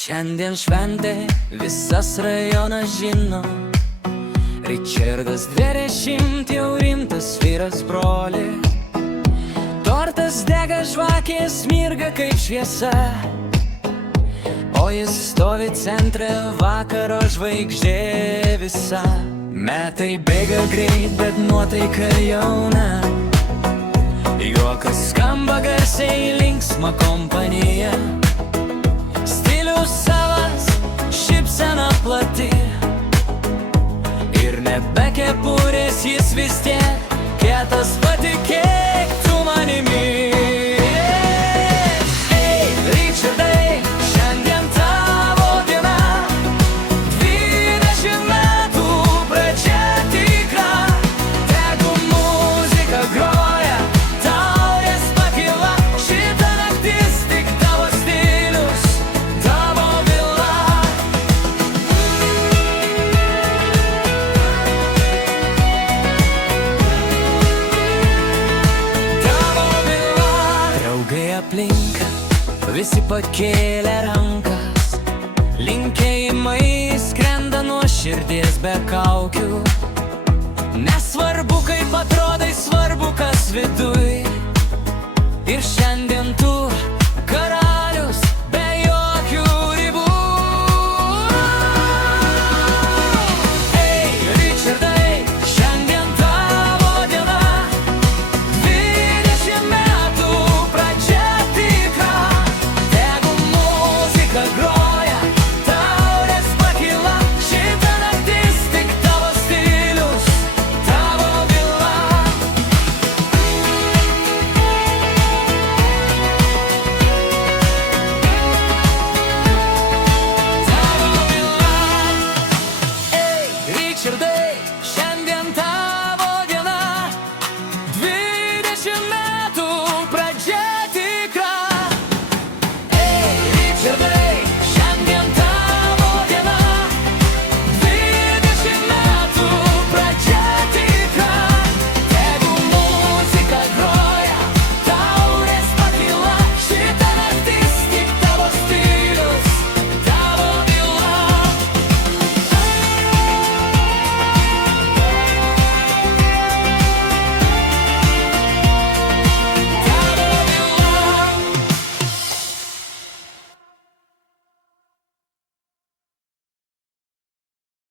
Šiandien šventė, visas rajonas žino. Ričardas 20 jau rimtas vyras broli. Tortas dega, žvakės mirga kaip šviesa, o jis stovi centre, vakaro žvaigždė visa. Metai bėga greit, bet nuotaika jauna. Juokas skamba garsiai, linksma kompanija. Stilius savas, šypsena plati. Ir nebe kepurės jis vis tiek kietas, patikėk tu manimi. Ei, Ričardai, šiandien tavo diena. 20 metų pradžia tikra. Tegu muzika groja, taurės pakyla. Šita naktis tik tavo stilius, tavo vila. Tavo vila. Draugai aplink, visi pakėlė rankas. Linkėjimai skrenda nuo širdies be kaukių. Nesvarbu kaip atrodai, svarbu kas viduj. Ir šiandien